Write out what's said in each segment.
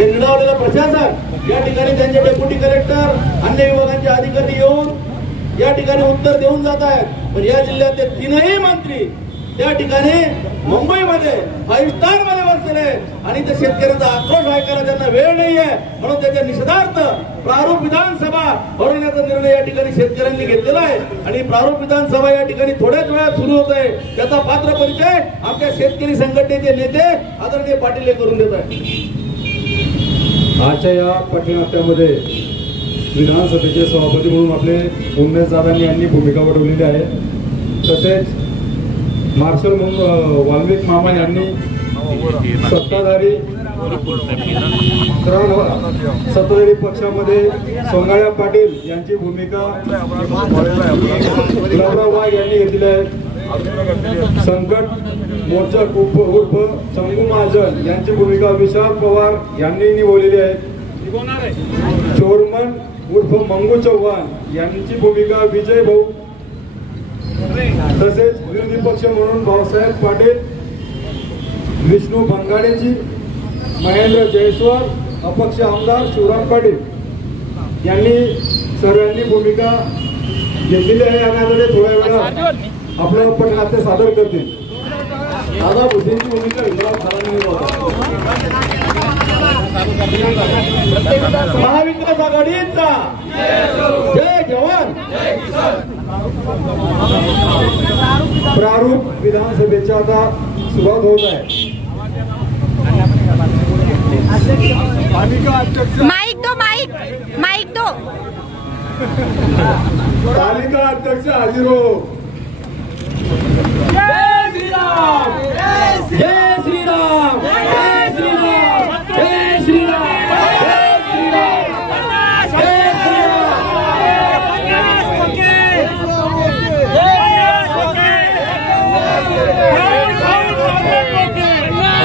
हे निवडलेलं प्रशासन या ठिकाणी त्यांचे डेप्युटी कलेक्टर अन्य विभागांचे अधिकारी येऊन या ठिकाणी उत्तर देऊन जात आहेत। पण या जिल्ह्यातले तीनही मंत्री त्या ठिकाणी मुंबईमध्ये 5 स्टार मध्ये बसलेले आणि त्या शेतकऱ्यांचा आक्रोश ऐकायला त्यांना वेळ नाहीये, म्हणून त्याच्या निषेधार्थ प्रारूप विधानसभा भरवण्याचा निर्णय या ठिकाणी शेतकऱ्यांनी घेतलेला आहे। आणि प्रारूप विधानसभा या ठिकाणी थोड्याच वेळात सुरू होत आहे, त्याचा पात्र परिचय आमच्या शेतकरी संघटनेचे नेते आदरणीय पाटील हे करून देत आहेत। आजच्या या पथनाट्यामध्ये विधानसभेचे सभापती म्हणून आपले उमेश दादांनी यांनी भूमिका वठवलेली आहे। तसेच मार्शल वाल्मिक मामा यांनी सत्ताधारी पक्षामध्ये सोंगाड्या पाटील यांची भूमिका गुलाबराव वाघ यांनी घेतली आहे। संकट मोर्चा उर्फ शंभू महाजन यांची भूमिका विशाल पवार यांनी निभावलेली आहे। चोरमन उर्फ मंगू चव्हाण यांची भूमिका विजय भाऊ, तसेच विरोधी पक्ष म्हणून भाऊसाहेब पाटील, विष्णू भंगाडेजी, महेंद्र जयस्वाल, अपक्ष आमदार शिवराम पाटील यांनी सर्वांनी भूमिका घेतलेली आहे। आणि आता थोड्या वेळात आपलं पथनाट्य सादर करतील। दादा भुसेंची भूमिका विश्वास महाविकास आघाडीचा जय जवान। प्रारूप विधानसभेची आता सुरुवात होत आहे। माईक दो तालिका अध्यक्ष हाजीर हो। जय श्रीराम, जय श्रीराम, जय श्रीराम, जय श्रीराम, जय श्रीराम, जय श्रीराम।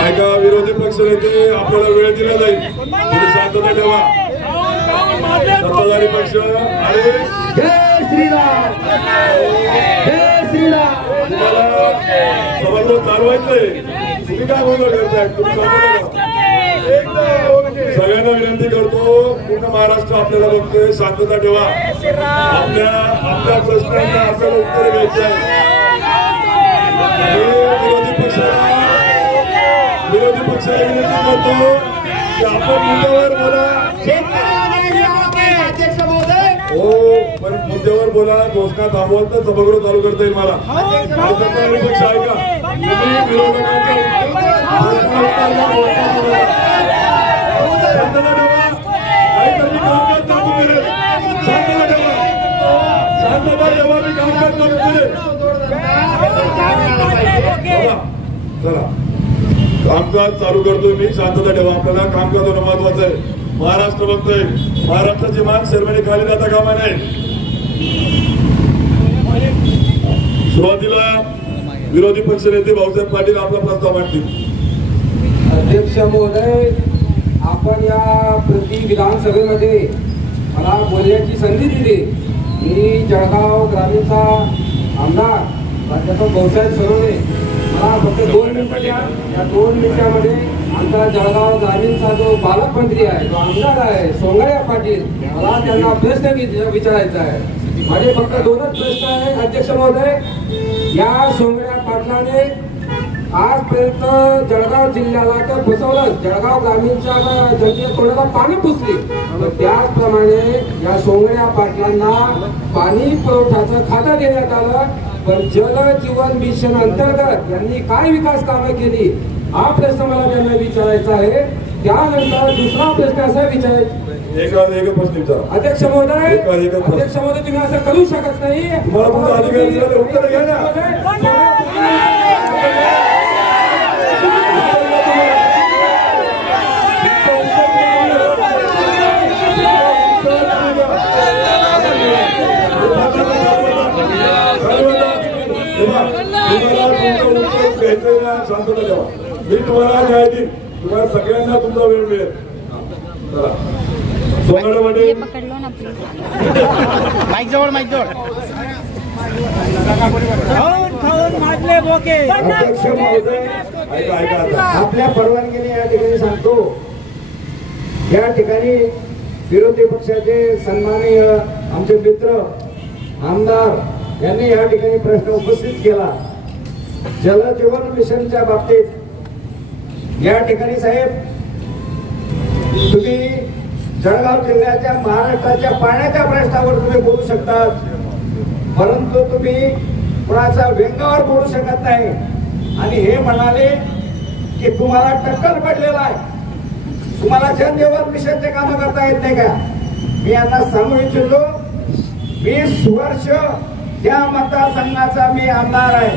ऐका विरोधी पक्ष नेते, आपल्याला वेळ दिला जाईल, थोडी शांतता ठेवा। सत्ताधारी पक्ष अरे जय श्रीराम, जय श्रीराम। तुम्हाला सभागृह चालवायचंय, तुम्ही काय गोंधळ करताय? सगळ्यांना विनंती करतो, पूर्ण महाराष्ट्र आपल्याला बघतोय, शांतता ठेवा। आपल्या प्रश्नांना आपल्याला उत्तर घ्यायचं आहे। विरोधी पक्षाला विनंती करतो की आपण मुद्द्यावर बोला। हो, पण मुद्द्यावर बोला, घोषणा थांबवत तर सभागृह चालू करता येईल मला। सत्ताधारी पक्ष ऐका, तुम्ही विरोधकांच्या चला कामकाज चालू करतोय मी, शांतता ठेवा। आपल्याला कामकाज होणं महत्वाचं आहे। महाराष्ट्र बघतोय, महाराष्ट्राची मान शर्मेने खाली जाता कामा नये। सुरुवातीला विरोधी पक्ष नेते भाऊसाहेब पाटील आपला प्रस्ताव मांडतील। अध्यक्ष महोदय, आपण या प्रति विधानसभेमध्ये मला बोलण्याची संधी दिली। मी जळगाव ग्रामीणचा आमदार प्राध्यापक भाऊसाहेब सरोदे, मला फक्त 2 मिनिटं द्या। या 2 मिनिटांमध्ये आमचा जळगाव ग्रामीणचा जो पालकमंत्री आहे, जो आमदार आहे सोंगाड्या पाटील, मला त्यांना प्रश्न विचारायचा आहे। माझे फक्त 2च प्रश्न आहेत अध्यक्ष महोदय। या सोंगाड्या पाटलाने आजपर्यंत जळगाव जिल्ह्याला तर फसवलं, जळगाव ग्रामीणच्या जनतेच्या तोंडाला पाणी पुसली। त्याचप्रमाणे या सोंगाड्या पाटलांना पाणी पुरवठ्याचं खातं देण्यात आलं, पण जल जीवन मिशन अंतर्गत यांनी काय विकास कामे केली हा प्रश्न मला त्यांना विचारायचा आहे। त्यानंतर दुसरा प्रश्न असा विचारायचा, एक प्रश्न विचारा अध्यक्ष महोदय। अध्यक्ष महोदय, तुम्ही असं करू शकत नाही। तुम्हाला उत्तर घ्या ना। शांतता ठेवा, मी तुम्हाला न्याय देईन, तुम्हाला सगळ्यांना तुमचा वेळ मिळेल। चला सोंगाड्यामध्ये माईक जवळ अध्यक्ष महोदय, ऐका आपल्या परवानगीने या ठिकाणी सांगतो या ठिकाणी विरोधी पक्षाचे सन्माननीय आमचे मित्र आमदार यांनी या ठिकाणी प्रश्न उपस्थित केला. जल जीवन मिशनच्या बाबतीत या ठिकाणी साहेब तुम्ही जळगाव जिल्ह्याच्या महाराष्ट्राच्या पाण्याच्या प्रश्नावर तुम्ही बोलू शकता, परंतु तुम्ही कोणाच्या व्यंगावर बोलू शकत नाही. आणि हे म्हणाले की तुम्हाला टक्कर पडलेला आहे, तुम्हाला जल जीवन मिशनचे काम करता येत नाही का? मी यांना सांगू इच्छितो 20 वर्ष त्या मतदारसंघाचा मी आमदार आहे,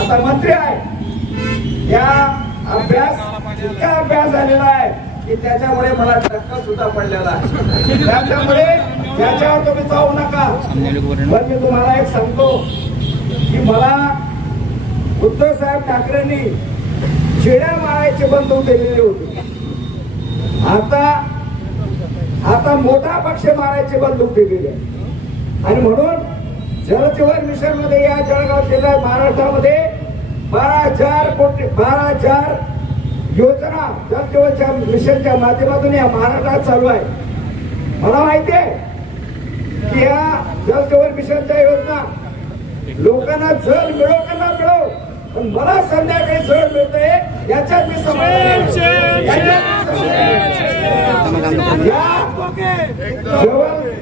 आता मंत्री आहे. या इतका अभ्यास झालेला आहे की त्याच्यामुळे मला टक्कर सुद्धा पडलेला आहे. त्याच्यामुळे त्याच्यावर तुम्ही जाऊ नका. पण मी तुम्हाला एक सांगतो की मला उद्धव साहेब ठाकरेंनी शिड्या मारायची बंदूक दिलेली होती, आता मोठा पक्ष मारायची बंदूक दिलेली आहे. आणि म्हणून जलजीवन मिशन मध्ये या जळगाव जिल्ह्यात महाराष्ट्रामध्ये 12,000 योजना जलजीवनच्या मिशनच्या माध्यमातून या महाराष्ट्रात चालू आहे. मला माहिती आहे की या जलजीवन मिशनच्या योजना लोकांना जल मिळो का ना मिळो, पण मला संध्याकाळी जल मिळतंय याच्यात मी समाधानी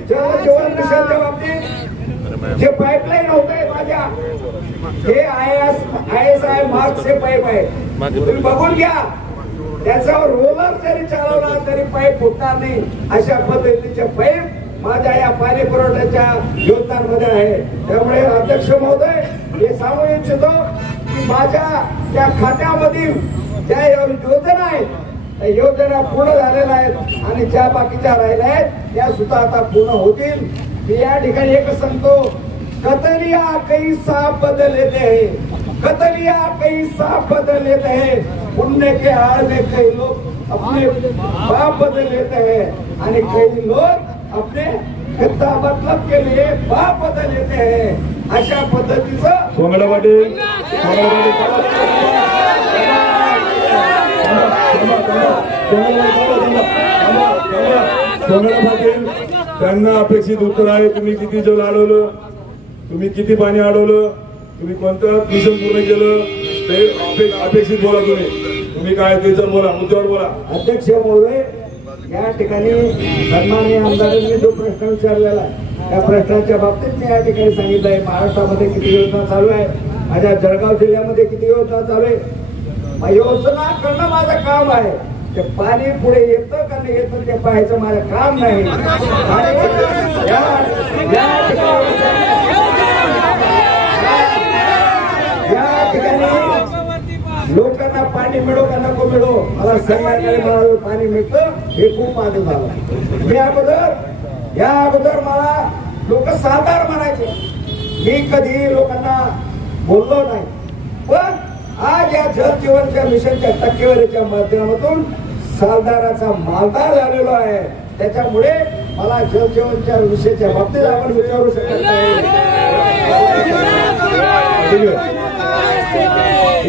जलजीवन मिशनच्या बाबतीत जे पाईपलाईन होत आहे माझ्या, हे ISI मार्क्सचे पाईप आहे, तुम्ही बघून घ्या. त्याच्यावर रोलर जरी चालवला तरी पाईप फुटणार नाही, अशा पद्धतीचे पाईप माझ्या या पाणी पुरवठ्याच्या योजनांमध्ये आहे. त्यामुळे अध्यक्ष महोदय हे सांगू इच्छितो की माझ्या त्या खात्यामधील ज्या योजना आहेत त्या योजना पूर्ण झालेल्या आहेत आणि ज्या बाकीच्या राहिल्या आहेत त्या सुद्धा आता पूर्ण होतील. मी या ठिकाणी एक सांगतो, कतलिया कई सांप बदल लेते हैं, कतलिया कई सांप बदल लेते हैं, पुण्य के आड़ में कई लोग अपने बाप बदल लेते हैं आणि कई लोग अपने गद्दा मतलब के लिए बाप बदल लेते हैं. अशा पद्धतीचं सोंगडा पाटील त्यांना अपेक्षित उत्तर आहे. तुम्ही किती जल अडवलं, तुम्ही किती पाणी अडवलं, तुम्ही कोणतं मिशन पूर्ण केलं ते अपेक्षित बोला. तुम्ही काय त्याच्यावर बोला, मुद्द्यावर बोला. अध्यक्ष महोदय या ठिकाणी सन्माननीय आमदारांनी जो प्रश्न विचारलेला आहे त्या प्रश्नाच्या बाबतीत मी या ठिकाणी सांगितलं आहे. महाराष्ट्रामध्ये किती योजना चालू आहे, माझ्या जळगाव जिल्ह्यामध्ये किती योजना चालू आहे. योजना करणं माझं काम आहे, ते पाणी पुढे येतं का नाही येतं ते पाहायचं माझं काम नाही. या ठिकाणी लोकांना पाणी मिळो का नको मिळो, मला संध्याकाळी मला पाणी मिळतं हे खूप आनंद झाला. या अगोदर मला लोक सातार म्हणायचे, मी कधी लोकांना बोललो नाही. पण आज या जल जीवनच्या मिशनच्या टक्केवारीच्या माध्यमातून सालदाराचा मालदार झालेलो आहे. त्याच्यामुळे मला जल जीवनच्या विषयाच्या बाबतीत आपण विचारू शकत नाही.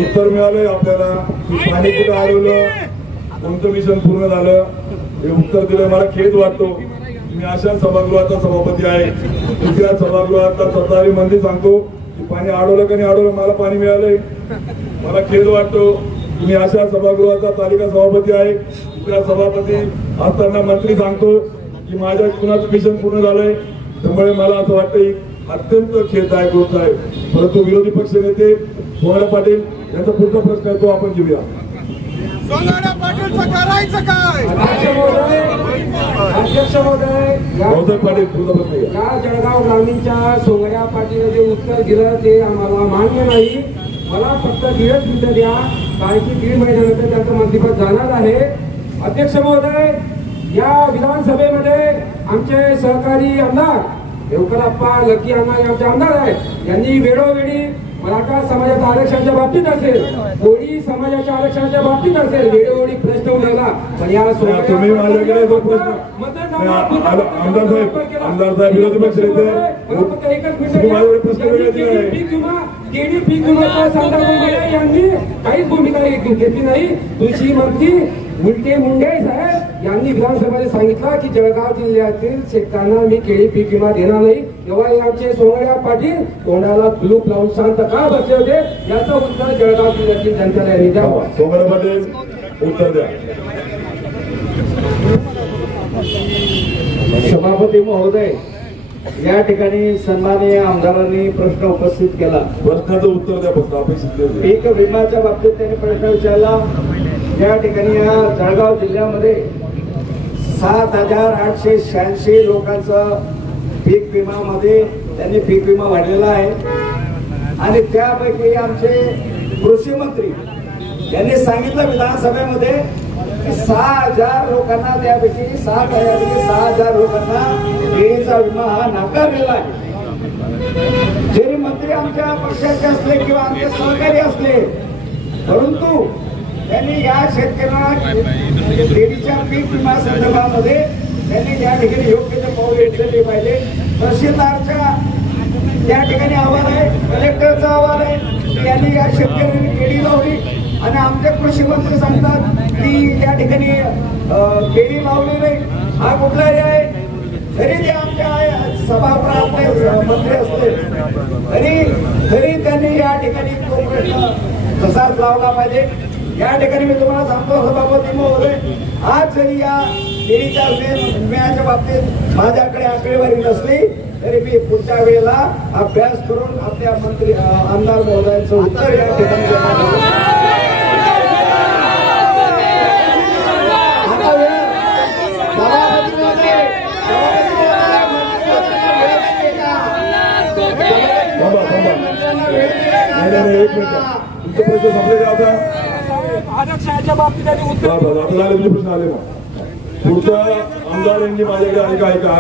उत्तर मिळालंय आपल्याला की पाणी कुठं अडवलं, कोणतं मिशन पूर्ण झालं हे उत्तर दिलं. मला खेद वाटतो. मी अशा सभागृहाचा सभापती आहे, दुसऱ्या सभागृहाचा सरदारी मंत्री सांगतो की पाणी अडवलं का नाही अडवलं, मला पाणी मिळालंय. मला खेद वाटतो. तुम्ही अशा सभागृहाचा तालिका सभापती आहे, दुसऱ्या सभापती असताना मंत्री सांगतो की माझ्या कुणाचं मिशन पूर्ण झालंय. त्यामुळे मला असं वाटतं अत्यंत खेददायक गोष्ट आहे. परंतु विरोधी पक्ष नेते सोंगडा पाटील यांचा पुढचा प्रश्न आहे तो आपण घेऊया. सोंगडा पाटीलचं करायचं काय? अध्यक्ष महोदय पाटील पुढचा प्रश्न घ्या. या जळगाव ग्रामीणच्या सोंगड्या पाटील जे उत्तर दिलं ते आम्हाला मान्य नाही. मला फक्त 1.5 मिनिटं द्या, कारण की 1.5 महिन्यानंतर त्यांचं मंत्रिपद जाणार आहे. अध्यक्ष महोदय या विधानसभेमध्ये आमचे सहकारी आमदार देवकरप्पा लकी अण्णा आमचे आमदार आहेत. यांनी वेळोवेळी मराठा समाजाच्या आरक्षणाच्या बाबतीत असेल, कोळी समाजाच्या आरक्षणाच्या बाबतीत असेल वेळोवेळी प्रश्न उठवला. पण या तुम्ही माझ्याकडे जो प्रश्न आमदार साहेब विरोधी पक्ष नेते एकच मिनिट पीक विम्याच्या संदर्भामध्ये यांनी काहीच भूमिका घेतली नाही. कृषी मंत्री उलटे मुंडे साहेब यांनी विधानसभेमध्ये सांगितलं की जळगाव जिल्ह्यातील शेतकऱ्यांना मी केळी पीक विमा देणार नाही. तेव्हा आमचे सोंगड्या पाटील तोंडाला कुलूप लावून शांत का बसले होते याचं उत्तर जळगाव जिल्ह्यातील जनतेला यांनी द्यावं. सोंगड्या पाटील उत्तर द्या. सभापती महोदय, या ठिकाणी सन्माननीय आमदारांनी प्रश्न उपस्थित केला. प्रश्नाचं उत्तर द्या फक्त अपेक्षित. पीक विम्याच्या बाबतीत त्यांनी प्रश्न विचारला. या ठिकाणी या जळगाव जिल्ह्यामध्ये 7,886 लोकांचं पीक विमामध्ये त्यांनी पीक विमा भरलेला आहे आणि त्यापैकी आमचे कृषी मंत्री यांनी सांगितलं विधानसभेमध्ये की 6,000 लोकांना, त्यापैकी 6,000 लोकांना केळीचा विमा हा नाकारलेला आहे. जरी मंत्री आमच्या पक्षाचे असले किंवा आमचे सहकारी असले, परंतु त्यांनी या शेतकऱ्यांना केळीच्या पीक विमा संदर्भामध्ये त्यांनी या ठिकाणी योग्य ते पाऊल उचलले पाहिजे. तहसीलदारच्या त्या ठिकाणी अहवाल आहे, कलेक्टरचा अहवाल आहे, त्यांनी या शेतकऱ्यांनी केळी लावली आणि आमचे कृषी मंत्री सांगतात की या ठिकाणी केळी लावली नाही. हा कुठलाही आहे. जरी ते आमच्या सभागृहातले मंत्री असले तरी त्यांनी या ठिकाणी तो प्रश्न तसाच लावला पाहिजे. या ठिकाणी मी तुम्हाला सांगतो सभापती महोदय, आज जरी या केळीच्या विम्याच्या बाबतीत माझ्याकडे आकडेवारी नसली तरी मी पुढच्या वेळेला अभ्यास करून आपल्या मंत्री आमदार महोदयांचं उत्तर या ठिकाणी तुमचे प्रश्न संपले का आता? आरक्षणाच्या बाबतीत उत्तर आता तुमचे प्रश्न आले. मग पुढचं आमदार यांनी माझ्याकडे ऐका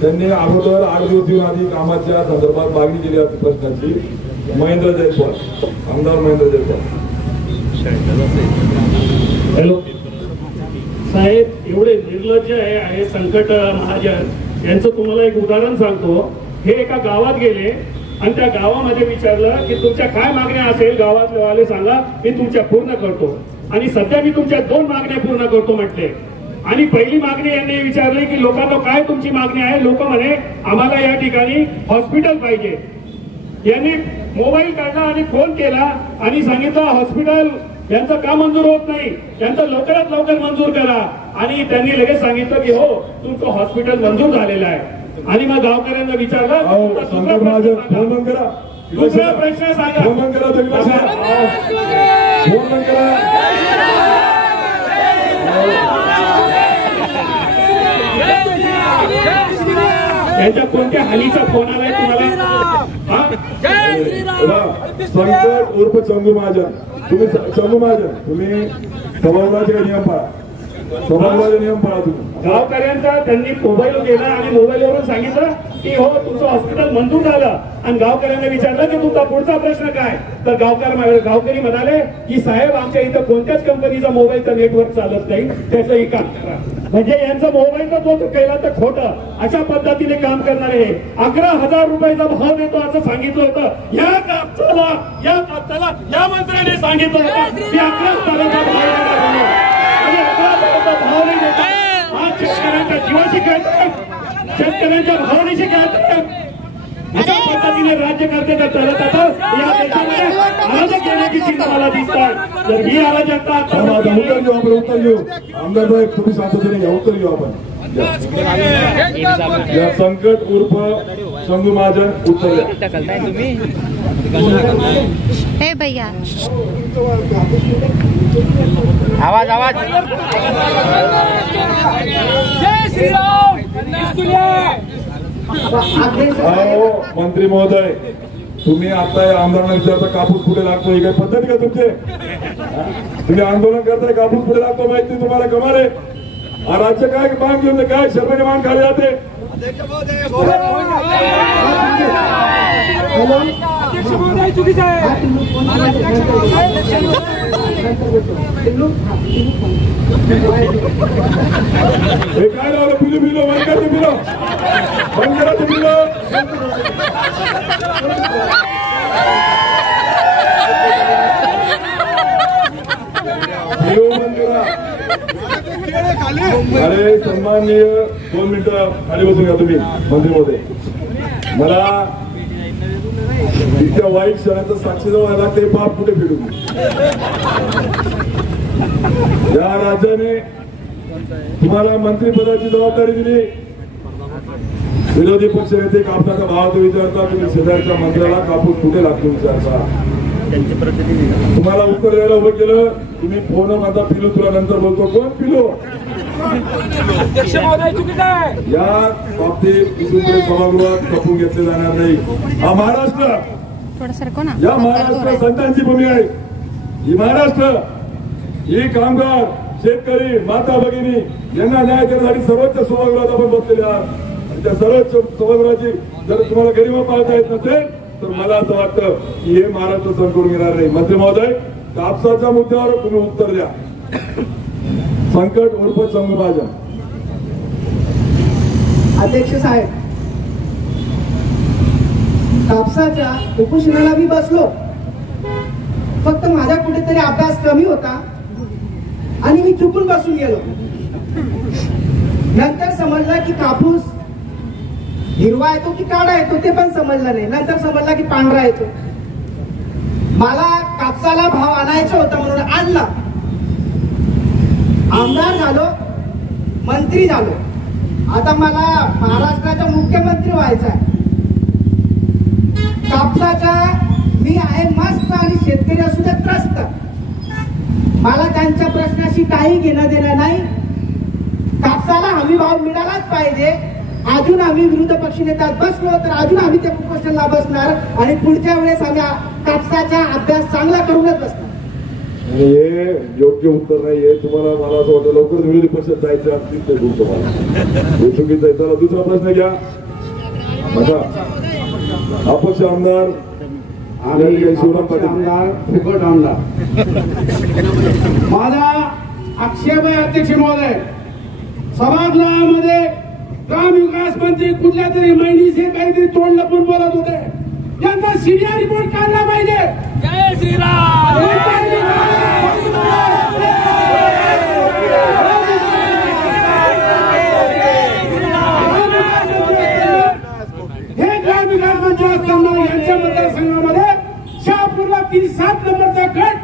त्यांनी अगोदर 8 दिवस येऊन आधी कामाच्या संदर्भात मागणी केली होती प्रश्नाची. महेंद्र जयस्वाल, आमदार महेंद्र जयस्वाल. हॅलो साहेब, एवढे निर्लज्ज आहे संकट महाजन यांचं तुम्हाला एक उदाहरण सांगतो. हे एका गावात गेले आणि त्या गावामध्ये विचारलं की तुमच्या काय मागण्या असेल गावातले वाले सांगा, मी तुमच्या पूर्ण करतो. आणि सध्या मी तुमच्या 2 मागण्या पूर्ण करतो म्हटले. आणि पहिली मागणी यांनी विचारली की लोकांना काय तुमची मागणी आहे. लोक म्हणे आम्हाला या ठिकाणी हॉस्पिटल पाहिजे. यांनी मोबाईल काढला आणि फोन केला आणि सांगितलं हॉस्पिटल यांचं का मंजूर होत नाही, त्यांचं लवकरात लवकर मंजूर करा. आणि त्यांनी लगेच सांगितलं की हो तुमचं हॉस्पिटल मंजूर झालेलं आहे. आणि मग गावकऱ्यांना विचारलं दुसरा प्रश्न सांगा. त्यांच्या कोणत्या हालीचा फोन आलाय तुम्हाला? संकट उर्फ चंदू महाजन, तुम्ही चंदू महाजन तुम्ही सभागृहाचे नियम पाळा. सभागृहाचे नियम पाळा तुम्ही. गावकऱ्यांचा त्यांनी मोबाईल गेला आणि मोबाईलवरून सांगितलं की हो तुमचं हॉस्पिटल मंजूर झालं. आणि गावकऱ्यांना विचारलं की तुमचा पुढचा प्रश्न काय. तर गावकरी म्हणाले की साहेब आमच्या इथं कोणत्याच कंपनीचा मोबाईलचा नेटवर्क चालत नाही, त्याचंही काम करा. म्हणजे यांचा मोबाईलचा जो केला तर खोटं अशा पद्धतीने काम करणारे 11,000 रुपयाचा भाव देतो असं सांगितलं होतं. या कापसाला या मंत्र्याने सांगितलं होतं की 11,000चा भाव नाही देतात. आज शेतकऱ्यांच्या जीवाशी खेळतोय, शेतकऱ्यांच्या भावनेशी खेळतोय. अशा पद्धतीने राज्यकर्ते जर चालत असतात या देशामध्ये अराजक येण्याची चिंता मला दिसतात. तर ही अराजकता उत्तर घेऊ. आमदार साहेब तुम्ही शांततेने या उत्तर घेऊ आपण. या संकट उर्फ चंदू महाजन उत्तर द्या. हे भैया आवाज जय श्रीराम. मंत्री महोदय तुम्ही आता आमदारांना विचारता कापूस कुठे लागतो, ही काही पद्धती का तुमचे? तुम्ही आंदोलन करताय कापूस कुठे लागतो माहिती नाही तुम्हाला? कमाल आहे. राज्य काय मान घेऊन काय शर्माने मान खाली जाते. चुकीचं आहे. हे काय लावलं? पिलो बंद करा पिलो, बंद करा पिलो. बंद करा. अरे सन्माननीय 2 मिनिटं खाली बसून घ्या तुम्ही मंत्री महोदय. मला इतक्या वाईट क्षणाचं साक्षी व्हायला ते पाप कुठे फिरू. या राज्याने तुम्हाला मंत्रिपदाची जबाबदारी दिली. विरोधी पक्ष नेते कापसाचा भाव विचारता, तुम्ही शेजारच्या मंत्र्याला कापूस कुठे लागतो विचारता. तुम्हाला उत्तर द्यायला उभं केलं. तुम्ही फोन माझा पिलू तुला नंतर बोलतो. कोण पिलू? अध्यक्ष महोदय चुकीचं आहे. या बाबतीत इथून सभागृहात खपून घेतले जाणार नाही. हा महाराष्ट्र, या महाराष्ट्र संतांची भूमी आहे. ही महाराष्ट्र, ही कामगार, शेतकरी, माता भगिनी यांना न्याय देण्यासाठी सर्वोच्च सभागृहात आपण बसलेले आहात. त्या सर्वोच्च सभागृहाची जर तुम्हाला गरिमा पाळता येत नसेल तर मला असं वाटतं की हे महाराष्ट्र सहन करून घेणार नाही. मंत्री महोदय, कापसाच्या मुद्द्यावर तुम्ही उत्तर द्या. संकट उर्फ संभाजन. अध्यक्ष साहेब, कापसाच्या उपोषणाला मी बसलो. फक्त माझा कुठेतरी अभ्यास कमी होता आणि मी चुकून बसून गेलो. नंतर समजलं की कापूस हिरवा येतो की काळा येतो ते पण समजलं नाही. नंतर समजला की पांढरा येतो. मला कापसाला भाव आणायचा होता म्हणून आणला. आमदार झालो, मंत्री झालो. आता मला महाराष्ट्राचा मुख्यमंत्री व्हायचा आहे. कापसाचा मी आहे मस्त आणि शेतकरी असू दे त्रस्त. मला त्यांच्या प्रश्नाशी काही घेणं देणं नाही. कापसाला हमी भाव मिळालाच पाहिजे. अजून आम्ही विरोधी पक्षनेत्यात बसलो तर अजून आम्ही त्या उपोषणाला बसणार आणि पुढच्या वेळेस आम्ही कापसाचा अभ्यास चांगला करूनच बसणार. हे योग्य उत्तर नाही. हे तुम्हाला, मला असं वाटतं लवकर विरोधी पक्षात जायचं असतील ते खूप तुम्हाला हे चुकीचं आहे. चला दुसरा प्रश्न घ्या. माझा अपक्ष आमदार शिवराम पाटील. आमदार फुकट आमदार. माझा आक्षेप आहे अध्यक्ष महोदय, सभागृहामध्ये ग्रामविकास मंत्री कुठल्या तरी महिनीचे काहीतरी तोंड लपून बोलत होते. त्यांचा सीरिया रिपोर्ट काढला पाहिजे. जय श्रीराम. हे ग्रामविकास मंत्री असताना यांच्या मतदारसंघामध्ये शहापूरला 7 नंबरचा गट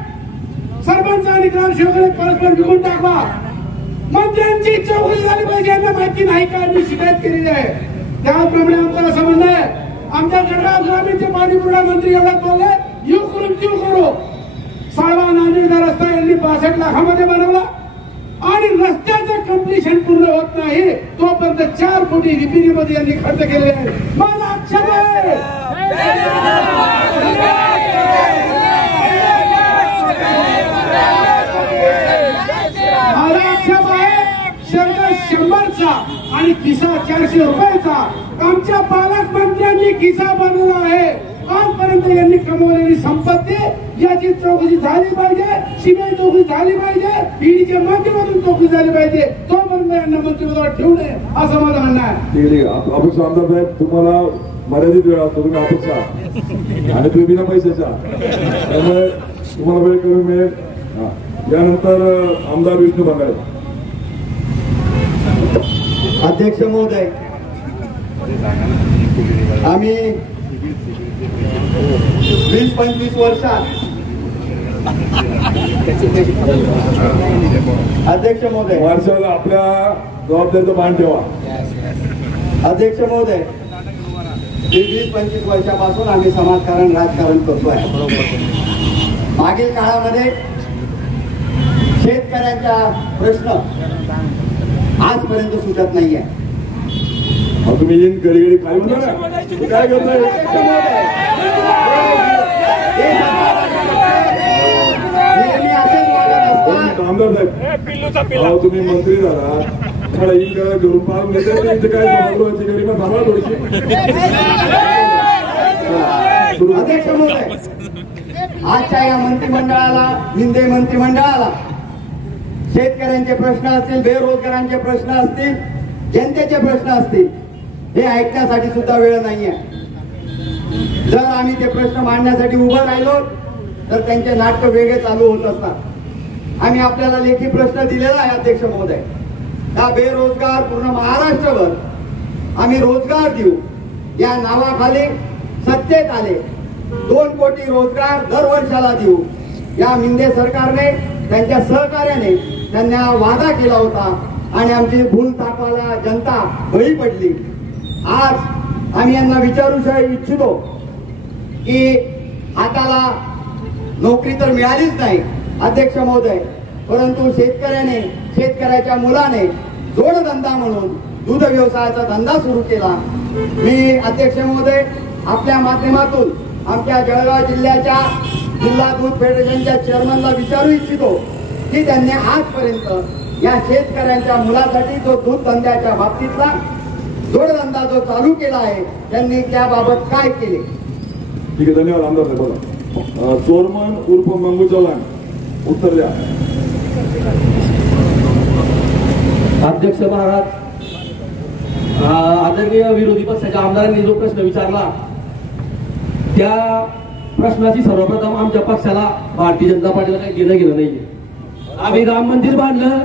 सरपंच आणि ग्रामसेवकांनी परस्पर विकून टाकला. मंत्र्यांची चौकशी झाली पाहिजे यांना माहिती नाही का? मी शिकायत केलेली आहे. त्याचप्रमाणे आमचं असं म्हणणं आहे, आमच्या जळगाव ग्रामीणचे पाणीपुरवठा मंत्री एवढ्यात बोलले, येऊ करून तीव करू. साळवा नांदेडचा रस्ता यांनी 62 लाखामध्ये बनवला आणि रस्त्याचं कम्प्लिशन पूर्ण होत नाही तोपर्यंत 4 कोटी रिपेरीमध्ये यांनी खर्च केले आहे. माझा आक्षेप आहे. माझा आक्षेप आहे शर्ट 100चा आणि खिसा 400 रुपयाचा. आमच्या पालकमंत्र्यांनी खिसा बनवला आहे. आजपर्यंत यांनी कमवलेली संपत्ती याची चौकशी झाली पाहिजे. सीबीआय चौकशी झाली पाहिजे. ईडीच्या माध्यमातून चौकशी झाली पाहिजे. तोपर्यंत यांना मंत्रिपदावर ठेवू नये असं माझं म्हणणं आहे. अपक्ष आमदार साहेब, तुम्हाला मर्यादित वेळ असतो. तुम्ही अपक्ष आणि तुम्ही बिना पैशाच्या, त्यामुळे तुम्हाला वेळ कमी मिळेल. यानंतर आमदार विष्णू भांगारे. अध्यक्ष महोदय, आम्ही 20-25 वर्षात अध्यक्ष महोदय मार्शाला आपल्या जबाबदारीचं मान ठेवा. अध्यक्ष महोदय, 20-25 वर्षापासून आम्ही समाजकारण राजकारण करतोय. मागील काळामध्ये शेतकऱ्यांचा प्रश्न आजपर्यंत सुटत नाहीये. तुम्ही येईन घडी काय म्हणता ना, काय करताय? आमदार साहेब, तुम्ही मंत्री झाला, तुम्हाला येईन का घेऊन पाहून घेते इथे काय सभागृहाची गरिमा सांभाळ थोडीशी. अध्यक्ष महोदय, आजच्या या मंत्रिमंडळाला, शिंदे मंत्रिमंडळाला शेतकऱ्यांचे प्रश्न असतील, बेरोजगारांचे प्रश्न असतील, जनतेचे प्रश्न असतील, हे ऐकण्यासाठी सुद्धा वेळ नाहीये. जर आम्ही ते प्रश्न मांडण्यासाठी उभं राहिलो तर त्यांचे नाटक वेगळे चालू होत असतात. आम्ही आपल्याला लेखी प्रश्न दिलेला आहे अध्यक्ष महोदय. या बेरोजगार पूर्ण महाराष्ट्रभर आम्ही रोजगार देऊ या नावाखाली सत्तेत आले. 2 कोटी रोजगार दरवर्षाला देऊ या मिंदे सरकारने त्यांच्या सहकार्याने त्यांना वादा केला होता आणि आमची भूल थापाला जनता बळी पडली. आज आम्ही यांना विचारू इच्छितो की हाताला नोकरी तर मिळालीच नाही अध्यक्ष महोदय, परंतु शेतकऱ्याच्या मुलाने जोडधंदा म्हणून दूध व्यवसायाचा धंदा सुरू केला. मी अध्यक्ष महोदय आपल्या माध्यमातून आमच्या जळगाव जिल्ह्याच्या जिल्हा दूध फेडरेशनच्या चेअरमनला विचारू इच्छितो की त्यांनी आजपर्यंत या शेतकऱ्यांच्या मुलासाठी जो दूध धंद्याच्या बाबतीतला जोडधंदा जो चालू केला आहे त्यांनी त्याबाबत काय केले. ठीक आहे, धन्यवाद आमदार साहेब. बोला. चोरमन उर्फ मंगू चव्हाण, उत्तर द्या. अध्यक्ष महाराज, आदरणीय विरोधी पक्षाच्या आमदारांनी जो प्रश्न विचारला त्या प्रश्नाची सर्वप्रथम आमच्या पक्षाला भारतीय जनता पार्टीला काही घेणं गेलं नाहीये. आम्ही राम मंदिर बांधलं,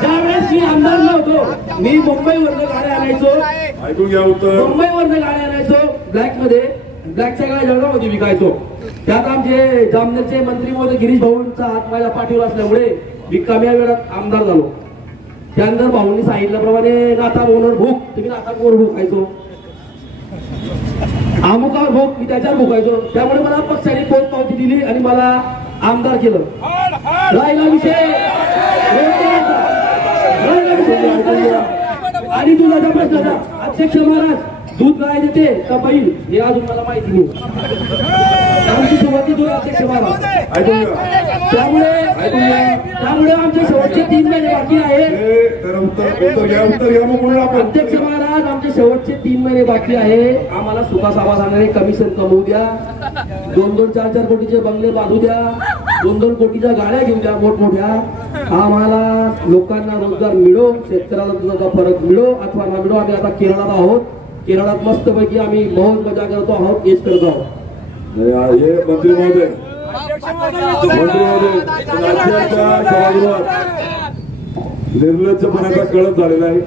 ज्यावेळेस मी आमदार नव्हतो मी मुंबईवरनं गाड्या आणायचो, ऐकून घ्या उत्तर. मुंबईवरनं गाड्या आणायचो ब्लॅकच्या गाड्या जळगावमध्ये विकायचो. त्यात आमचे जामनेरचे मंत्री महोदय गिरीश भाऊंचा हात माझ्या पाठीवर असल्यामुळे मी कमी वेळात आमदार झालो. त्यानंतर भाऊंनी सांगितल्याप्रमाणे नाता बोनवर भूक, तुम्ही नाता बोनवर भूक खायचो, अमुकावर भूक मी त्याच्यावर भुकायचो. त्यामुळे मला पक्षाने पोच पावती दिली आणि मला आमदार केलं. राहिला विषय आणि दुधाच्या प्रश्नाचा. अध्यक्ष महाराज, दूध काय देते का बैल हे अजून मला माहिती नाही. आमची सुरुवाती दूध अध्यक्ष महाराज. त्यामुळे आमचे शेवटचे 3 महिने बाकी आहे. अध्यक्ष महाराज, आमचे शेवटचे 3 महिने बाकी आहे. आम्हाला सुखासमाधानाने कमिशन कमवू द्या, 2-2, 4-4 कोटीचे बंगले बांधू द्या, 2-2 कोटीच्या गाड्या घेऊ द्या मोठमोठ्या. आम्हाला लोकांना रोजगार मिळो, शेतकऱ्याला दुधाचा फरक मिळो अथवा ना मिळो. आम्ही आता केरळात आहोत, केरळात मस्तपैकी आम्ही मौज मजा करतो आहोत, केस करतो आहोत. हे मंत्री महोदय राज्याच्या सभागृहात निर्लज्जपणाचा कळप झालेला आहे.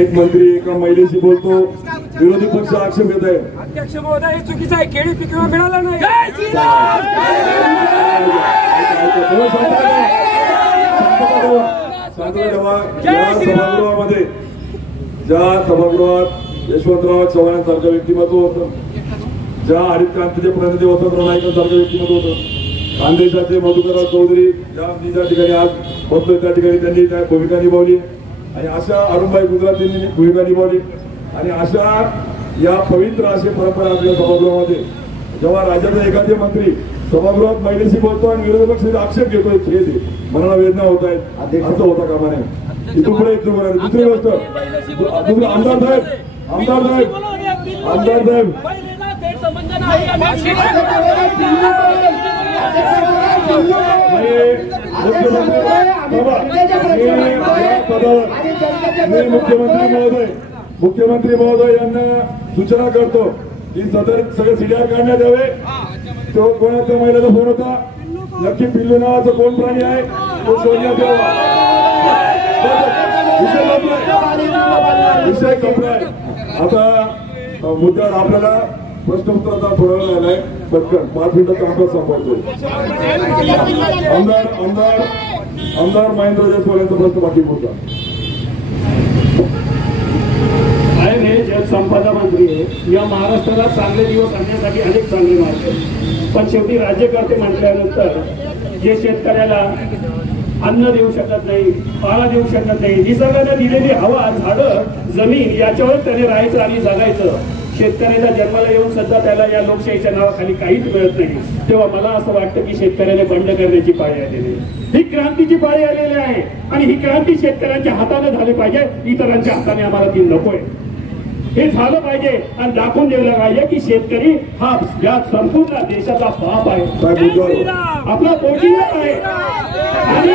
एक मंत्री एका महिलेशी बोलतो, विरोधी पक्ष आक्षेप घेत आहे. अध्यक्ष महोदय चुकीचं आहे, केळी पीक विमा मिळाला नाही. सभागृहामध्ये ज्या सभागृहात यशवंतराव चव्हाणांसारखं व्यक्तिमत्व होतं, ज्या हरित क्रांतीचे प्रतिनिधी वसंतराव नाईकांसारखं व्यक्तिमत्व होतं, खानदेशाचे मधुकरराव चौधरी ज्या ठिकाणी आज होतोय त्या ठिकाणी त्यांनी त्या भूमिका निभावली आणि अशा अरुणबाई गुजरातींनी भूमिका निभावली. आणि अशा या पवित्र अशी परंपरा आपल्या सभागृहामध्ये जेव्हा राज्याचा एखादे मंत्री सभागृहात महिलेशी बोलतो आणि विरोधी पक्ष आक्षेप घेतोय, खेळ दे मनाला वेदना होत आहेत, असं होता कामा नये. इथून पुढे दुसरी गोष्ट, आमदार साहेब मुख्यमंत्री महोदय यांना सूचना करतो की सगळे सीडीआर काढण्यात यावे. तो कोणाच्या महिलेचा फोन होता, नक्की पिल्लू नावाचा कोण प्राणी आहे तो शोधण्यात यावा. विषय संपलाय. आता मुद्द्यावर आपल्याला प्रश्न उत्तराचा थोडा वेळ आलाय. पटकन 5 मिनिटात कामकाज संपवायचं. आमदार महेंद्र जयस्वाल यांचा प्रश्न बाकी होता. साहेब हे जलसंपदा मंत्री आहे. या महाराष्ट्राला चांगले दिवस आणण्यासाठी अनेक चांगले मार्ग आहेत, पण शेवटी राज्यकर्ते म्हटल्यानंतर जे शेतकऱ्याला अन्न देऊ शकत नाही, पाला देऊ शकत नाही, निसर्गाने दिलेली हवा, झाडं, जमीन याच्यावर त्याने राहायचं आणि जगायचं. शेतकऱ्याच्या जन्माला येऊन सध्या त्याला या लोकशाहीच्या नावाखाली काहीच मिळत नाही. तेव्हा मला असं वाटतं की शेतकऱ्याने बंड करण्याची पाळी आलेली आहे, ही क्रांतीची पाळी आलेली आहे आणि ही क्रांती शेतकऱ्यांच्या हाताने झाली पाहिजे, इतरांच्या हाताने आम्हाला ती नकोय. हे झालं पाहिजे आणि दाखवून दिलं पाहिजे की शेतकरी हा या संपूर्ण देशाचा बाप आहे, आपला पोशिंदा आहे. आणि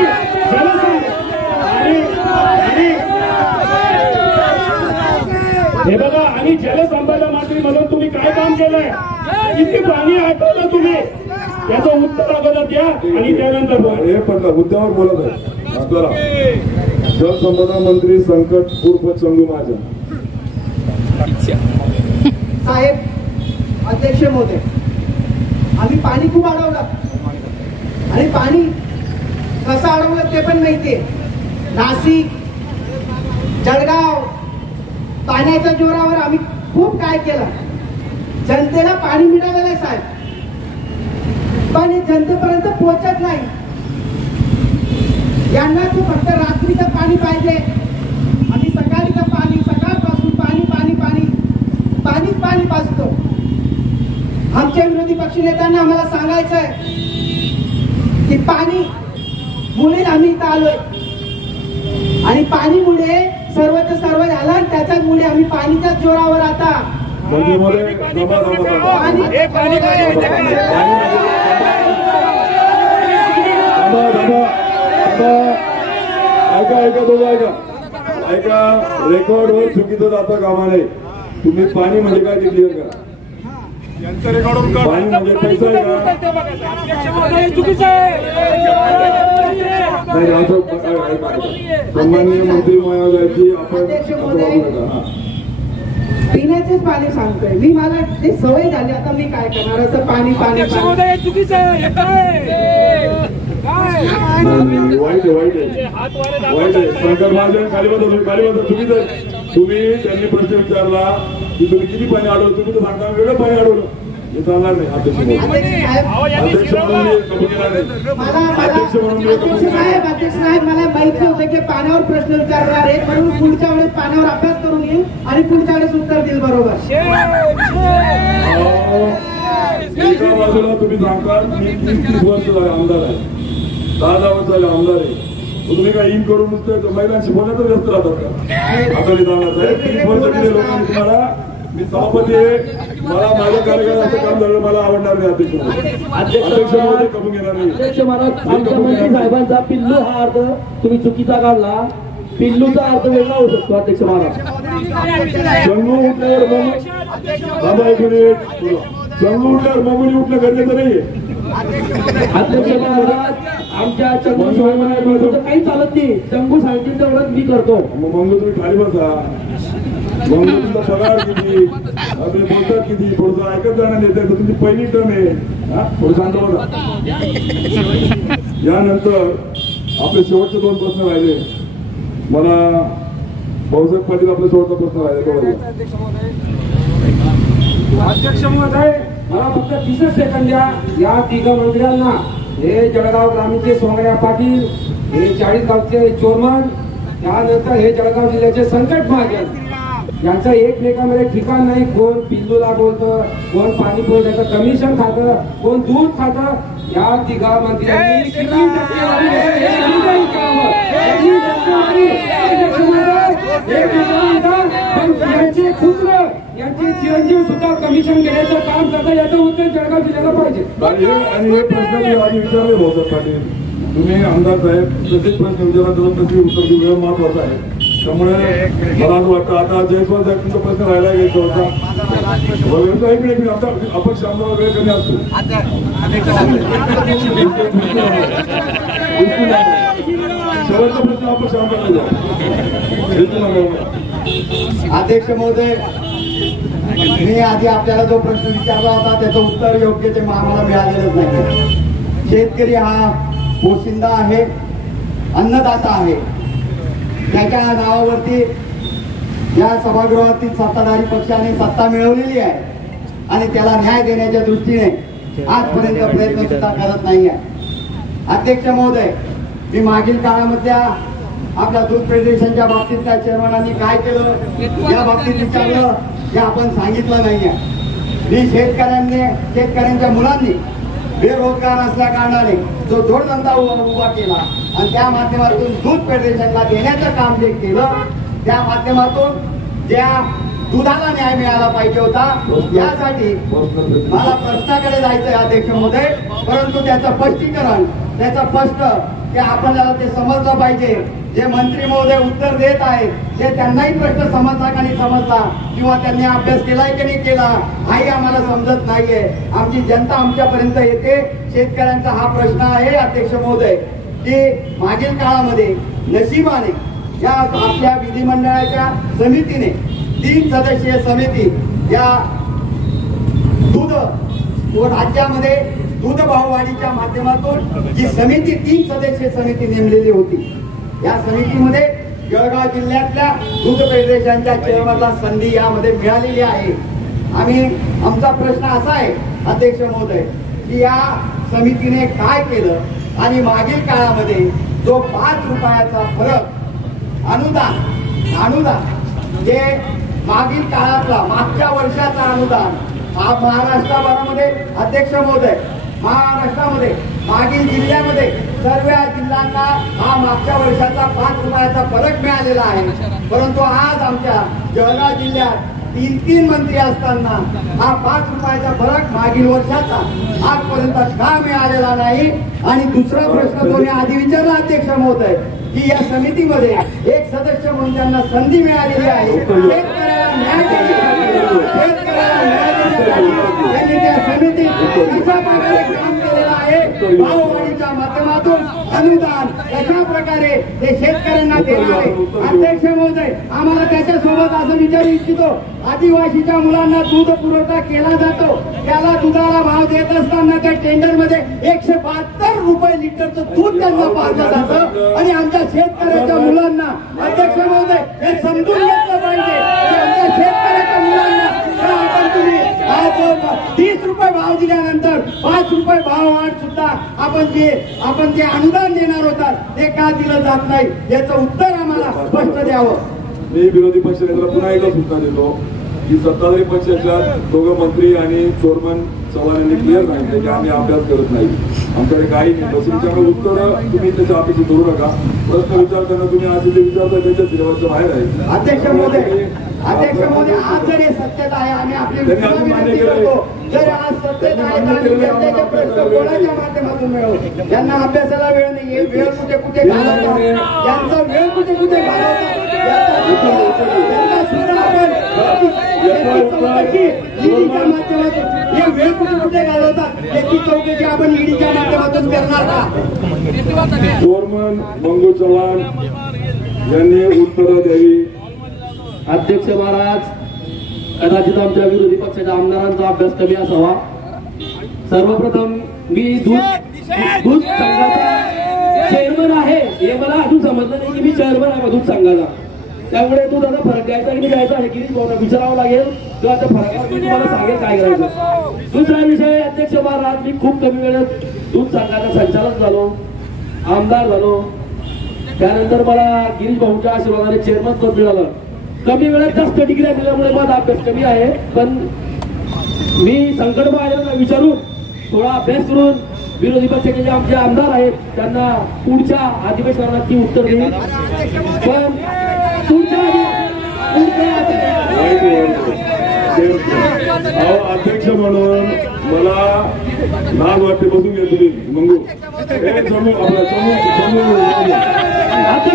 हे बघा, आणि जलसंपदा मंत्री म्हणून तुम्ही काय काम केलंय, किती पाणी आटवलं तुम्ही, त्याचं उत्तर अगोदर द्या आणि त्यानंतर बोला. हे पण मुद्द्यावर बोलत आहे आपल्याला. जलसंपदा मंत्री संकट उर्फ चंदू महाजन. साहेब, अध्यक्ष महोदय, आम्ही पाणी खूप अडवलं आणि पाणी कसं अडवलं ते पण माहितीये. नाशिक, जळगाव, पाण्याच्या जोरावर आम्ही खूप काय केलं. जनतेला पाणी मिळालेलं आहे साहेब, पण हे जनतेपर्यंत पोहोचत नाही. यांना तो फक्त रात्रीचं पाणी पाहिजे. आम्ही सकाळीचं पाणी, सकाळपासून पाणी पाणी पाणी पाणीच पाणी पाजतो. आमच्या विरोधी पक्षनेत्यांना आम्हाला सांगायचं आहे की पाणी मुळे आम्ही इथं आलोय आणि पाणीमुळे सर्वच सर्व झाला आणि त्याच्यामुळे आम्ही पाणीच्याच जोरावर आता ऐका, रेकॉर्डवर चुकीचं जाता कामा नये. तुम्ही पाणी म्हणजे काय ते क्लिअर करा. पाणी म्हणजे पैसा आहे का? सन्माननीय मंत्री महोदयाची आपण पिण्याचेच पाणी सांगतोय मी. मला ते सवय झाली, आता मी काय करणार. असं पाणी पाणी चुकीचं आहे. वाईट आहे. शंकर महाजन खाली बद्दल चुकीचं आहे. तुम्ही त्यांनी प्रश्न विचारला की तुम्ही किती पाणी अडवलं, तुम्ही तर सांगता वेगळं पाणी अडवलं. हे चालणार नाही. अध्यक्ष म्हणून साहेब, मला माहिती होतं की पाण्यावर प्रश्न विचारणार आहे, म्हणून पुढच्या वेळेस पाण्यावर अभ्यास करून येईल आणि पुढच्या वेळेस उत्तर देईल. बरोबर. एका बाजूला तुम्ही सांगता मी 30 वर्ष आमदार आहे, 10 वर्ष झाले आमदार आहे. तुम्ही काय इन करून नुसतं महिलांशी बोलण्याचं व्यस्त राहतात का? आता निदानात आहे 30 वर्ष केले लोकांनी तुम्हाला. मी सभापती आहे, मला माझ्या कार्यकाळाचं काम झालं, मला आवडणार नाही. अध्यक्ष महोदय कबूल घेणार नाही. अध्यक्ष मला आमच्या मंत्री साहेबांचा पिल्लू हा अर्थ तुम्ही चुकीचा काढला. पिल्लूचा अर्थ वेगळा होऊ शकतो. अध्यक्ष महाराज, जंगू उठल्यावर जंगू उठल्यावर मगुनी उठणं गरजेचं नाहीये. अध्यक्ष महाराज, आमच्या चंगू साहेबांना काही चालत नाही. चंगू सांगतील तेवढंच मी करतो. मंगू तुम्ही खाली बसा. मंगू तुमचा पगार किती, आपले बोलतात किती, थोडंसं ऐकत जाणार नेते. तुमची पहिली टर्म आहे. थोडं शांत बघा. यानंतर आपले शेवटचे 2 प्रश्न राहिले. मला भाऊसाहेब पाटील आपला शेवटचा प्रश्न राहिले. अध्यक्ष महोदय, मला फक्त 30 सेकंद द्या. या 3 मंत्र्यांना, हे जळगाव ग्रामीणचे सोंगड्या पाटील, हे 40 गावचे चोरमन, त्यानंतर हे जळगाव जिल्ह्याचे संकट महाजन, यांचं एकमेकांमध्ये ठिकाण नाही. कोण पिल्लूला बोलतं, कोण पाणी पुरवठ्याचं कमिशन खातं, कोण दूध खातं. या 3 मंत्र्यांनी किती टक्केवारी यांचे पुत्र, यांचे चिरंजीव सुद्धा कमिशन घेण्याचं काम करतात. याचं उत्तर जळगाव जिल्ह्याला पाहिजे. आणि हे प्रश्न मी आधी विचारले भाऊसाहेब पाटील. तुम्ही आमदार साहेब तसेच प्रश्न विचारा, त्याचं तसे उत्तर देणं महत्वाचं आहे. त्यामुळे मला असं वाटतं आता जयस्वाल साहेब तुमचा प्रश्न राहिला घ्यायचा होता. आता अपक्ष आमदार वेळ कमी असतो. शेवटचा प्रश्न अपक्ष आमदार. अध्यक्ष महोदय, मी आधी आपल्याला जो प्रश्न विचारला होता त्याचं उत्तर योग्य ते आम्हाला मिळालेलंच नाही. शेतकरी हा पोशिंदा आहे, अन्नदाता आहे. त्याच्या नावावरती या सभागृहातील सत्ताधारी पक्षाने सत्ता मिळवलेली आहे आणि त्याला न्याय देण्याच्या दृष्टीने आजपर्यंत प्रयत्न सुद्धा करत नाही आहे. अध्यक्ष महोदय, मी मागील काळामधल्या आपल्या दूध फेडरेशनच्या बाबतीत काय चेअरमनांनी काय केलं या बाबतीत विचारलं हे आपण सांगितलं नाहीये. मी शेतकऱ्यांच्या मुलांनी बेरोजगार असल्या कारणाने जो जोडधंदा उभा केला आणि त्या माध्यमातून दूध फेडरेशनला देण्याचं काम जे केलं, त्या माध्यमातून ज्या दुधाला न्याय मिळाला पाहिजे होता यासाठी मला प्रश्नाकडे जायचंय अध्यक्ष महोदय. परंतु त्याचं स्पष्टीकरण, त्याचं स्पष्ट की आपल्याला ते समजलं पाहिजे. जे मंत्री महोदय उत्तर देत आहेत ते त्यांनाही प्रश्न समजला का नाही समजला, किंवा त्यांनी अभ्यास केलाय की नाही केला, हाही आम्हाला समजत नाहीये. आमची जनता आमच्यापर्यंत येते. शेतकऱ्यांचा हा प्रश्न आहे अध्यक्ष महोदय, की मागील काळामध्ये नशिबाने या आपल्या विधिमंडळाच्या समितीने 3 सदस्यीय समिती या दूध व राज्यामध्ये दूध भाववाढीच्या माध्यमातून जी समिती 3 सदस्यीय समिती नेमलेली होती, या समितीमध्ये जळगाव जिल्ह्यातल्या दूध फेडरेशनच्या चेअरमनला संधी यामध्ये मिळालेली आहे. आमचा प्रश्न असा आहे अध्यक्ष महोदय, की या समितीने काय केलं आणि मागील काळामध्ये जो 5 रुपयाचा फरक अनुदान जे मागील काळातला मागच्या वर्षाचा अनुदान महाराष्ट्रामध्ये अध्यक्ष महोदय, महाराष्ट्रामध्ये मागील जिल्ह्यामध्ये सर्व जिल्ह्यांना हा मागच्या वर्षाचा 5 रुपयाचा फरक मिळालेला आहे. परंतु आज आमच्या जळगाव जिल्ह्यात 3 मंत्री असताना हा 5 रुपयाचा फरक मागील वर्षाचा आजपर्यंत का मिळालेला नाही. आणि दुसरा प्रश्न तो मी आधी विचारला अध्यक्ष महोदय, की या समितीमध्ये एक सदस्य म्हणून त्यांना संधी मिळालेली आहे. शेतकऱ्याला न्याय त्यांनी त्या समितीत कशा प्रकारे काम केलेलं आहे, भाववाढीच्या माध्यमातून अनुदान कशा प्रकारे ते शेतकऱ्यांना देणार आहे. अध्यक्ष महोदय, आम्हाला त्याच्यासोबत असं विचारू इच्छितो, आदिवासीच्या मुलांना दूध पुरवठा केला जातो, त्याला दुधाला भाव देत असताना त्या टेंडरमध्ये 172 रुपये लिटरचं दूध त्यांना पाजलं जातं. आणि आमच्या शेतकऱ्याच्या मुलांना अध्यक्ष महोदय हे समजून घेतलं पाहिजे की आमच्या शेतकऱ्याच्या मुलांना आपण तुम्ही आज 30 रुपये भाव दिल्यानंतर 5 रुपये भाव वाढ सुद्धा आपण जे अनुदान देणार होता ते का दिलं जात नाही, याचं उत्तर आम्हाला स्पष्ट द्यावं. मी विरोधी पक्ष नेत्याला पुन्हा एकदा सूचना देतो की सत्ताधारी पक्षाच्या दोघं मंत्री आणि चोरमन चव्हाण यांनी क्लिअर सांगितले की आम्ही अभ्यास करत नाही, आमच्याकडे काही नाही. तसं तुमच्याकडे उत्तर तुम्ही त्याच्या अपेक्षा करू नका. प्रश्न विचारताना तुम्ही आज जे विचारता त्याच्या सिलेबसच्या बाहेर आहे. अध्यक्ष महोदय, आज जर हे सत्तेत आहे, आम्ही आपली विनंती करतो, जर आज सत्तेत आहे तर जनतेचे प्रश्न कोणाच्या माध्यमातून मिळवू. त्यांना अभ्यासाला वेळ नाहीये, वेळ कुठे कुठे घालवतात, त्यांचा वेळ कुठे कुठे घालवतात, त्यांना सुद्धा आपण ईडीच्या माध्यमातून हे वेळ कुठे कुठे घालवतात याची चौकशी आपण ईडीच्या माध्यमातून करणार का. चोरमन मंगू चव्हाण यांनी उत्तरं द्यावी. अध्यक्ष महाराज, कदाचित आमच्या विरोधी पक्षाच्या आमदारांचा अभ्यास कमी असावा. सर्वप्रथम मी दूध संघाचा चेअरमन आहे हे मला अजून समजलं नाही की मी चेअरमन आहे दूध संघाचा. त्यामुळे दुधाचा फरक द्यायचा की द्यायचा आहे गिरीश भाऊला विचारावं लागेल, किंवा त्या फरकावर मी तुम्हाला सांगेल काय करायचं. दुसरा विषय अध्यक्ष महाराज, मी खूप कमी वेळेत दूध संघाचा संचालक झालो, आमदार झालो. त्यानंतर मला गिरीश भाऊच्या आशीर्वादाने चेअरमन पद मिळालं. कमी वेळात जास्त डिग्र्या दिल्यामुळे माझा अभ्यास कमी आहे, पण मी संकट आयोगाला विचारून थोडा अभ्यास करून विरोधी पक्षाचे जे आमचे आमदार आहेत त्यांना पुढच्या अधिवेशनाला ती उत्तर देईल. पण अध्यक्ष म्हणून मला लाज वाटते, बसून घ्या तुम्ही मंगू. अध्यक्ष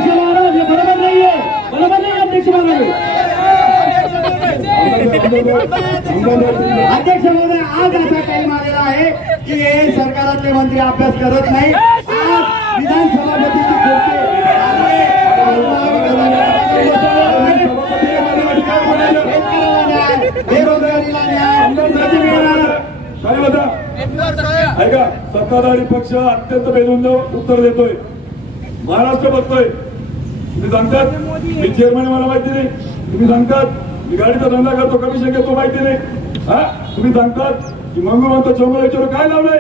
महाराज, हे बरोबर नाहीये, बरोबर नाही अध्यक्ष महाराज. अध्यक्ष महोदय, आज असा टाइम आलेला आहे की हे सरकारातले मंत्री अभ्यास करत नाही. आज विधानसभापतीची खुर्ची बेरोजगारीला ऐका, सत्ताधारी पक्ष अत्यंत बेधुंद उत्तर देतोय. महाराष्ट्र बघतोय. तुम्ही सांगतात मी चेअरमन मला माहिती नाही, तुम्ही सांगतात मी गाडीचा धंदा करतो, कमिशन घेतो माहिती नाही. हा, तुम्ही सांगतात की मंगू म्हणतो चौघ काय लावलंय.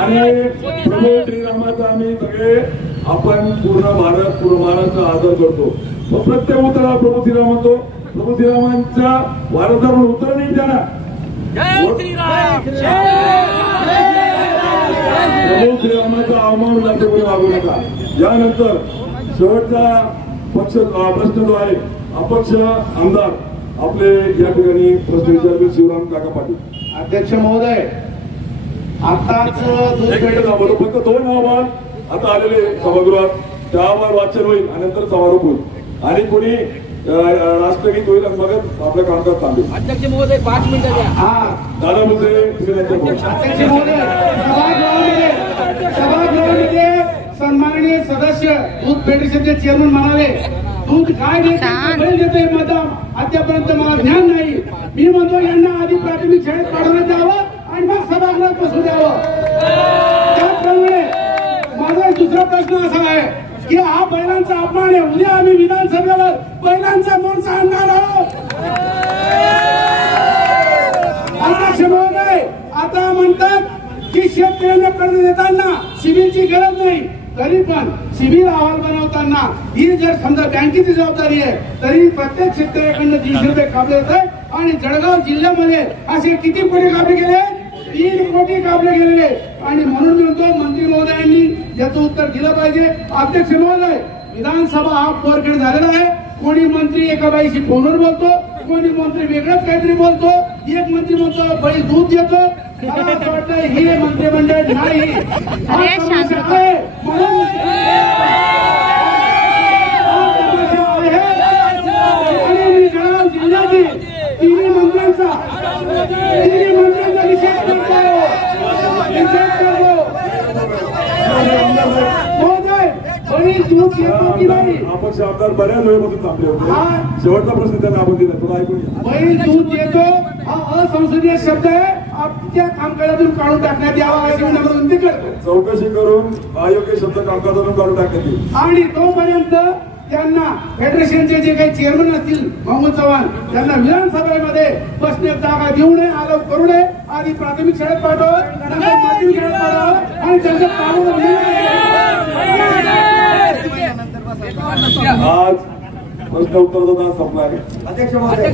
आणि प्रभू श्रीरामाचा आम्ही सगळे आपण पूर्ण भारत पूर्ण महाराष्ट्र आदर करतो. मग प्रत्येक उत्तराला प्रभू श्रीराम म्हणतो. प्रभू श्रीरामांच्या वारसदार उत्तर नाही त्यांना. प्रभू श्रीरामाचा अवमान कोणी वागू नका. यानंतर शेवटचा प्रश्न जो आहे, अपक्ष आमदार आपले या ठिकाणी प्रश्न विचारतील शिवराम काका पाटील. अध्यक्ष महोदय, आताच दूध एक मिनिट थांबा. फक्त 2 अहवाल आता आलेले सभागृहात, त्या अहवाल वाचन होईल आणि नंतर समारोप होईल आणि कोणी राष्ट्रगीत होईल आणि मगच आपलं कामकाज थांबेल. अध्यक्ष महोदय 5 मिनिटं द्या. दादा मुझे अध्यक्ष महोदय, सभागृहामध्ये सन्माननीय सदस्य दूध फेडरेशनचे चेअरमन म्हणाले दूध काय देते मदाम अद्यापर्यंत मला ज्ञान नाही. मी म्हणतो यांना आधी प्राथमिक शाळेत पाठवण्यात यावं आणि मग सभागृहात बसू द्यावं. त्याचप्रमाणे माझा दुसरा प्रश्न असा आहे की हा बैलांचा अपमान आहे. उद्या आम्ही विधानसभेवर बैलांचा मोर्चा आणणार आहोत. अध्यक्ष महोदय, आता म्हणतात की शेतकऱ्यांना कर्ज देताना सिबिलची गरज नाही, तरी पण सिबिल अहवाल बनवताना ही जर समजा बँकेची जबाबदारी आहे तरी प्रत्येक शेतकऱ्याकडनं 150 रुपये कापले जात आहे. आणि जळगाव जिल्ह्यामध्ये असे किती कोटी कापले गेले? 3 कोटी कापले गेलेले. आणि म्हणून मी म्हणतो मंत्री महोदयांनी याचं उत्तर दिलं पाहिजे. अध्यक्ष महोदय, विधानसभा हा पोरखेड झालेला आहे. कोणी मंत्री एका बाईशी फोनवर बोलतो, कोणी मंत्री वेगळंच काहीतरी बोलतो. एक मंत्री म्हणतो बैल दूध देतो. मला असं वाटतं हे मंत्रिमंडळ नाही. जळगाव जिल्ह्यातील तिन्ही मंत्र्यांचा निषेध करतो. महोदय, बैल दूध देतो की नाही? अपक्ष आमदार बऱ्याच वेळेपासून थांबले होते. शेवटचा प्रश्न त्यांना आपण दिला, तुला ऐकून घ्या. बैल दूध देतो हा असंसदीय शब्द आहे. आपल्या कामकाजातून काढून टाकण्यात यावा अशी विनंती करतो. चौकशी करून अयोग्य शब्द कामकाजातून काढून टाकण्यात येईल. आणि तोपर्यंत त्यांना फेडरेशनचे जे काही चेअरमन असतील महमूद चव्हाण त्यांना विधानसभेमध्ये बसण्यात जागा देऊ नये, आलो करू नये. आधी प्राथमिक शाळेत पाठवावं, नंतर माध्यमिक शाळेत पाठवावं आणि त्यांचं आज प्रश्न उत्तर तास संपला आहे. अध्यक्ष महोदय,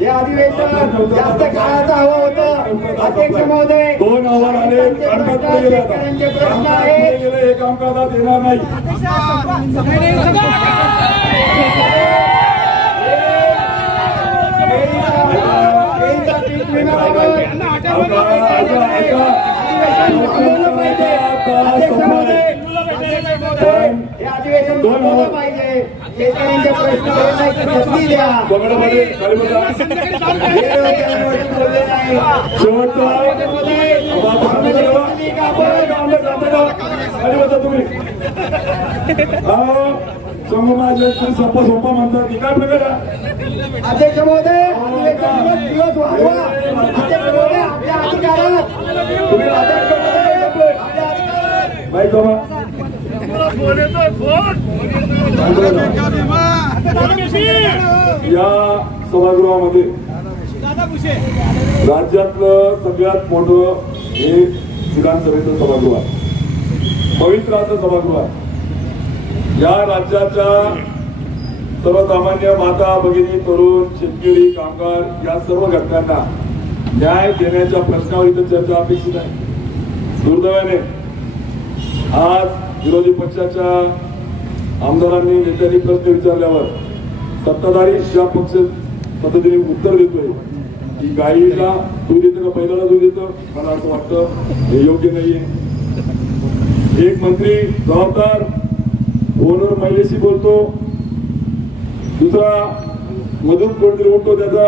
हे अधिवेशन जास्त काळाचं हवं होतं. अध्यक्ष महोदय, 2 अहवाल आले, कामकाज पुढे गेले. आता प्रश्न आहे गेले, हे कामकाजात येणार नाही. हे अधिवेशन बोललं पाहिजे. शेतकऱ्यांचे प्रश्न संधी द्या. बंगल्यामध्ये खाली बसा. बोलले नाही. शेवटचा खाली बसा तुम्ही. संगमाचे सोपा सोपा म्हणतात की काय प्रकार आहे? अध्यक्ष महोदय, दिवस वाढवा. अध्यक्ष महोदय, आपल्या अधिकारात तुम्ही बाई जमा या सभागृहामध्ये राज्यातलं सगळ्यात मोठं हे विधानसभेचं सभागृह आहे. पवित्र असं सभागृह आहे. या राज्याच्या सर्वसामान्य माता भगिनी, तरुण, शेतकरी, कामगार या सर्व घटकांना न्याय देण्याच्या प्रश्नावर इथं चर्चा अपेक्षित आहे. दुर्दैवाने आज विरोधी पक्षाच्या आमदारांनी, नेत्यांनी प्रश्न विचारल्यावर सत्ताधारी ज्या पक्ष पद्धतीने उत्तर देतोय की गाईला दूध येतं का बैलाला दूध येतं, मला असं वाटतं हे योग्य नाहीये. एक मंत्री जबाबदार फोनवर महिलेशी बोलतो, दुसरा मधून कोणतरी उठतो त्याचा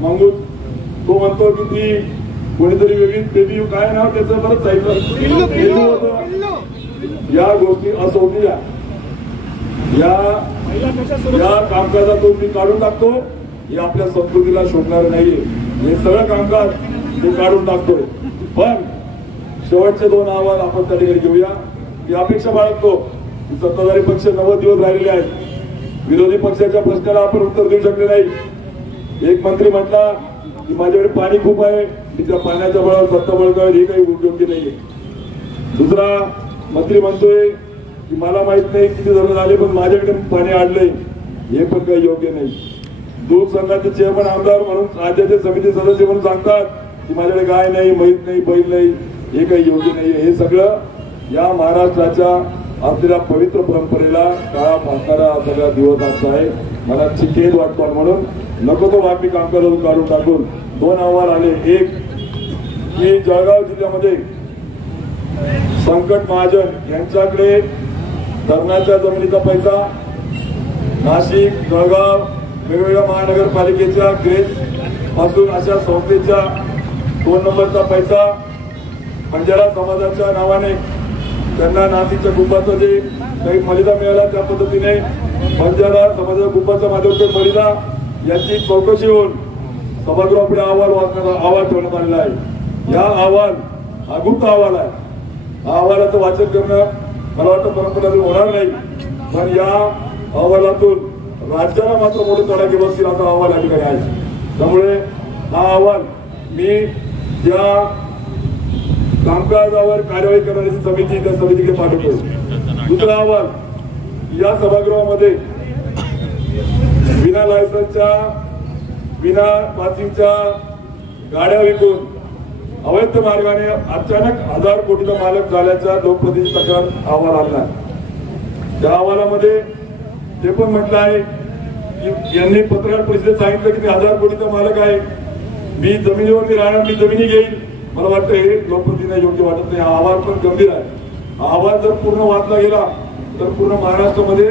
मागून तो म्हणतो की ती कोणीतरी वेगळी बेबी काय नाव त्याचं बरंच ऐकलं होतं. या गोष्टी असोडल्या या कामकाजातून मी काढून टाकतो. हे आपल्या संस्कृतीला शोभणार नाहीये. हे सगळं कामकाज मी काढून टाकतोय. पण शेवटचे 2 अहवाल आपण त्या ठिकाणी घेऊया. ही अपेक्षा बाळगतो. सत्ताधारी पक्ष 90 दिवस राहिलेले आहेत. विरोधी पक्षाच्या प्रश्नाला आपण उत्तर देऊ शकले नाही. एक मंत्री म्हटला की माझ्याकडे पाणी खूप आहे, मी त्या पाण्याच्या बळावर सत्ता बळकावेल, हे काही योग्य नाहीये. दुसरा मंत्री म्हणतोय की मला माहित नाही किती जण झाले पण माझ्याकडे पाणी आणलंय, हे पण काही योग्य नाही. दूध संघाचे चेअरमन आमदार म्हणून राज्याचे समिती सदस्य म्हणून सांगतात की माझ्याकडे गाय नाही, म्हैस नाही, बैल नाही, हे काही योग्य नाही. हे सगळं या महाराष्ट्राच्या आपल्या पवित्र परंपरेला काळा फासणारा सगळा दिवस आजचा आहे. मला खेद वाटतो. म्हणून नको तो बातमी कामकाजातून काढून टाकून 2 अहवाल आले. एक की जळगाव जिल्ह्यामध्ये संकट महाजन यांच्याकडे धरणाच्या जमिनीचा पैसा, नाशिक, जळगाव वेगवेगळ्या महानगरपालिकेच्या ग्रेस पासून अशा संस्थेच्या 2 नंबरचा पैसा, बंजारा समाजाच्या नावाने त्यांना नाशिकच्या कुंभाचा जे काही मलिदा मिळाला त्या पद्धतीने बंजारा समाजाच्या कुंभाच्या माध्यमातून मलिदा याची चौकशी होऊन सभागृहापुढे अहवाल ठेवण्यात आलेला आहे. या अहवाल हा गुप्त अहवाल आहे. हा अहवालाचं वाचन करणं मला वाटतं परंपरागत होणार नाही, पण या अहवालातून राज्याला मात्र मोठे तडाखे बसतील असा अहवाल या ठिकाणी आहे. त्यामुळे हा अहवाल मी ज्या कामकाजावर कार्यवाही करण्याची समिती त्या समितीकडे पाठवतो. दुसरा अहवाल, या सभागृहामध्ये विना लायसन्सच्या विना पासिंगच्या गाड्या विकून अवैध मार्गाने अचानक 1000 कोटीचा मालक झाल्याचा लोकप्रतिनिधी तक्रार अहवाल आला. त्या अहवालामध्ये ते पण म्हटलं आहे की यांनी पत्रकार परिषदेत सांगितलं की मी 1000 कोटीचा मालक आहे, मी जमिनीवरती राहणार, मी जमिनी घेईल. मला वाटतं हे लोकप्रतिनिधी योग्य वाटत नाही. हा अहवाल पण गंभीर आहे. हा अहवाल जर पूर्ण वाचला गेला तर पूर्ण महाराष्ट्रामध्ये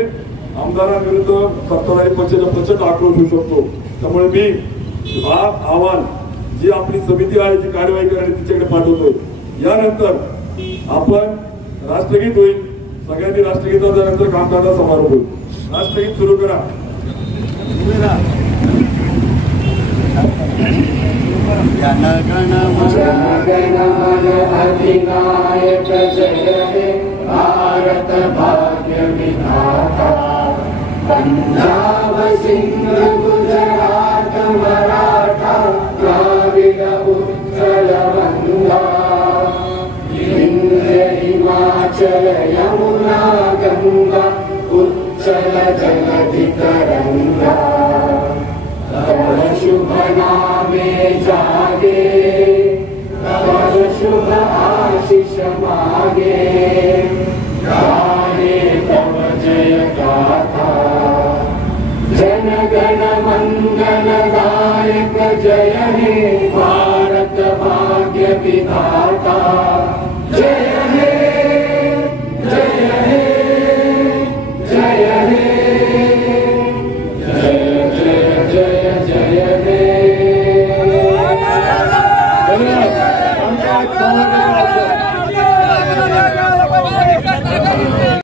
आमदारांविरुद्ध सत्ताधारी पक्षाचा प्रचंड आक्रोश होऊ शकतो. त्यामुळे मी हा अहवाल जी आपली समिती आहे जी कार्यवाही करण्याची तिच्याकडे पाठवतो. यानंतर आपण राष्ट्रगीत होईल. सगळ्यांनी राष्ट्रगीताच्या नंतर कामकाजाचा समारोप होईल. राष्ट्रगीत सुरू करा. जनगण मन अधिनायक जय हे भारत भाग्य विधाता. पंजाब सिंध गुजरात मराठा द्राविड उत्कल गंगा. विंध्य हिमाचल यमुना गंगा उच्चल जलधि तरंगा. तव शुभ नामे जागे, तव शुभ आशीष मागे. गाये तव जय गाथा. जनगण मंगलदायक जय हे भारत भाग्य विधाता. जय हे जय हे जय हे जय जय जय जय